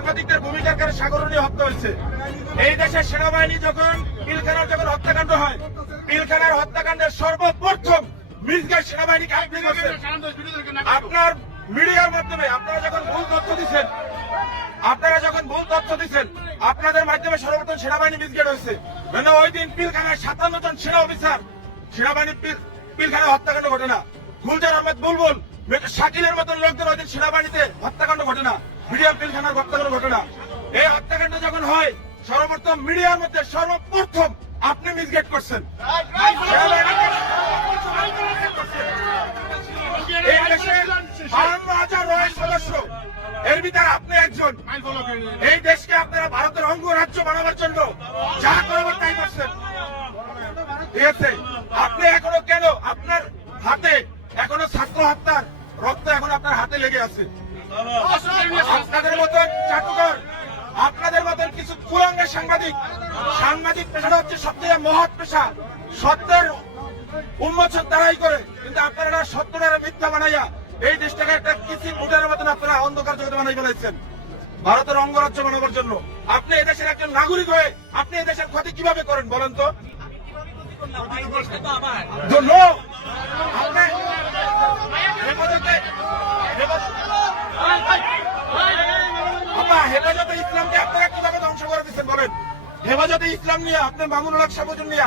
সাংবাদিকদের ভূমিকার কারণে সাগরণীয় হত্যা হয়েছে। এই দেশের সেনাবাহিনী যখন পিলখানার হত্যাকাণ্ড হয়, পিলখানার হত্যাকাণ্ডের সর্বপ্রথম মির্জার সেনাবাহিনীকে আপনি করছেন। আপনার মিডিয়ার মাধ্যমে আপনারা যখন ভুল তথ্য দিচ্ছেন, আপনাদের মাধ্যমে সর্বপ্রথম সেনাবাহিনী মিসগেট হয়েছে। মানে ওই দিন পিলখানায় 57 জন সেনা অফিসার সেনাবাহিনী পিলখানায় হত্যাকাণ্ড ঘটে না। গুলজার আহমেদ বুলবুল, শাকিলের মতন লোকদের ওই দিন সেনাবাহিনীতে হত্যাকাণ্ড ঘটে না, মিডিয়া পিলখানার হত্যাকাণ্ড ঘটে না। এই হত্যাকাণ্ড যখন হয় সর্বপ্রথম মিডিয়ার মধ্যে সর্বপ্রথম আপনি মিসগেট করছেন। এই দেশের 52,000 রয়েল সদস্য, এর ভিতরে আপনি একজন। এই দেশকে আপনারা ভারতের অঙ্গরাজ্য বানাবার জন্য যা করবেন তাই করছেন, ঠিক আছে? আপনি এখনো কেন আপনার হাতে এখনো ছাত্র হত্যার রক্ত এখন আপনার হাতে লেগে আছে? আপনাদের মতন চাটুকর, আপনাদের মতন কিছু কুলাঙ্গের সাংবাদিক পেশাটা হচ্ছে সবথেকে মহৎ পেশা। সত্যের উন্মোচন তারাই করে, কিন্তু আপনারা সত্যটা মিথ্যা বানাইয়া এই দেশটাকে একটা কিছু মুঠের মতন আপনারা অন্ধকার জগতে বানাই ফেলাইছেন ভারতের অঙ্গরাজ্য বানাবার জন্য। আপনি এদেশের একজন নাগরিক হয়ে আপনি এদেশের ক্ষতি কিভাবে করেন বলেন তো? হেফাজতে ইসলামকে আপনারা কিভাবে ধ্বংস করে দিচ্ছেন বলেন? হেফাজতে ইসলাম নিয়ে আপনি মামুনুল হক সাবুজুর নিয়ে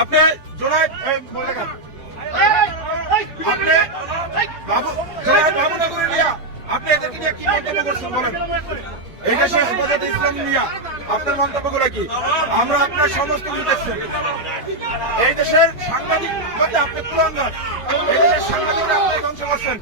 আপনি জোনায়েদ বাবুনগরী নিয়ে আপনি এদেরকে নিয়ে কি মন্তব্য করছেন বলেন? এই দেশে হেফাজতে ইসলাম নিয়ে আপনার মন্তব্যগুলো কি? আমরা আপনার সমস্ত কিছু দেখছেন। এই দেশের সাংবাদিক মধ্যে আপনি কুলাঙ্গার, এই দেশের সাংবাদিকরা আপনি ধ্বংস করছেন।